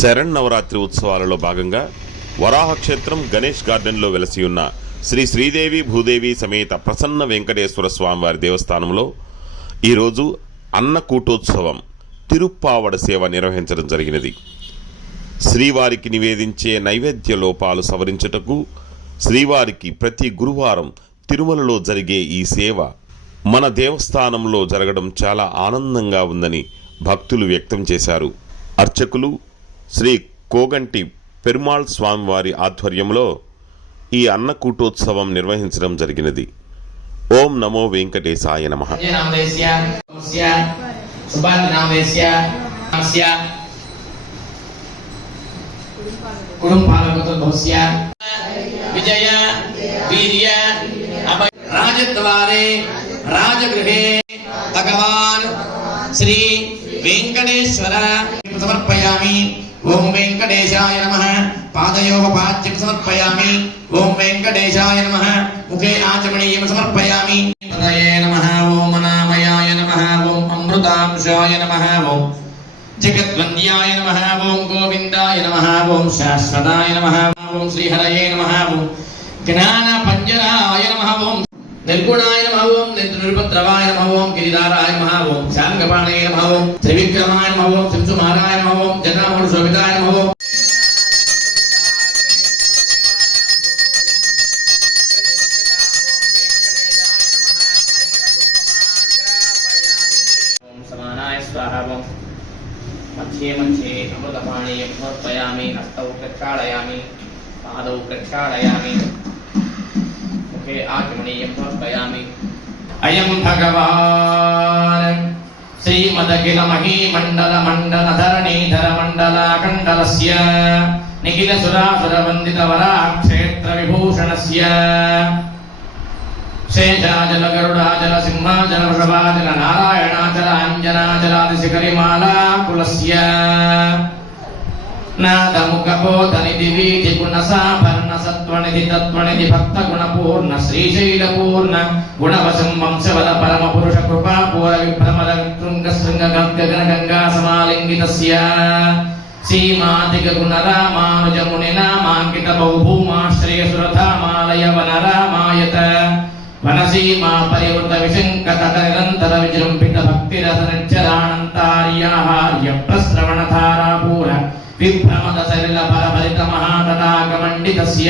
శరన్నవరాత్రి ఉత్సవాలలో భాగంగా వరాహ క్షేత్రం గణేష్ గార్డెన్లో వెలసి ఉన్న శ్రీ శ్రీదేవి భూదేవి సమేత ప్రసన్న వెంకటేశ్వర స్వామివారి దేవస్థానంలో ఈరోజు అన్నకూటోత్సవం తిరుప్పావడ సేవ నిర్వహించడం జరిగినది. శ్రీవారికి నివేదించే నైవేద్య లోపాలు సవరించుటకు శ్రీవారికి ప్రతి గురువారం తిరుమలలో జరిగే ఈ సేవ మన దేవస్థానంలో జరగడం చాలా ఆనందంగా ఉందని భక్తులు వ్యక్తం చేశారు. అర్చకులు శ్రీ కోగంటి పెరుమాళ్ స్వామివారి ఆధ్వర్యంలో ఈ అన్నకూటోత్సవం నిర్వహించడం జరిగినది. ఓం నమో వెంకటేశాయ నమః. విజయ వీర్య రాజద్వారే రాజగృహే భగవాన్ శ్రీ వెంకటేశ్వర సమర్పయామి. ఓం వెంకటేశాయ నమః. పాదయోగ పాద్యం సమర్పయామి. ఓం వెంకటేశాయ నమః. ముఖే ఆచమనీయం సమర్పయామి. పదయే నమః. ఓం నామయాయ నమః. ఓం అమృతాంశాయ నమః. ఓం జగద్వంద్యాయ నమః. ఓం గోవిందాయ నమః. ఓం శాశ్వతాయ నమః. ఓం శ్రీహరయే నమః. ఓం జ్ఞాన పంజరాయ నమః. ఓం నిర్గుణాయ నమః. ఓం నిరుపద్రవాయ నమః. ఓం గిరిధారాయ నమః. ఓం శాంగపాణాయ నమః. ఓం త్రివిక్రమాయ నమః. ఓం శంసుమారాయ నమః. ఓం జటామౌళి శోభితాయ నమః. ఓం సమానాయ స్వాహా. ఓం मध्ये मध्ये अमृतपाणीयं समर्पयामि. हस्तौ प्रक्षालयामि. पादौ प्रक्षालयामि. मुखे आचमनीयं समर्पयामि. अयं भगवान् श्रीमदखिल महीमण्डल मण्डलधरणीधर मण्डलाकण्डलस्य निखिल सुरासुरवन्दित वराक्षेत्र विभूषणस्य शेषाचल गरुडाचल सिंहाचल वृषभाचल नारायणाचल अंजनाचलादिशिखरिमाला कुलस्य नादमुखबोधनिधि वीधि गुणसाभरण सत्वनिधि तत्वनिधि भक्त गुणपूर्ण श्रीशैलपूर्ण गुणवशं वंशवल परम पुरुष कृपा पूर विभ्रमद वितृंग शृंग गगन गंगा समालिंगितस्य सीमातिक गुणरामानुज मुनिनामांकित बहुभूमाश्रय सुरधामालय वनरामायत वनसीमा परिवृत विशंकत निरंतर विजृंभित भक्तिरस निर्जरानंतार्याहार्य प्रस्रवण धारापूर विभ्रमद सलिल परभरित महातटाक मंडितस्य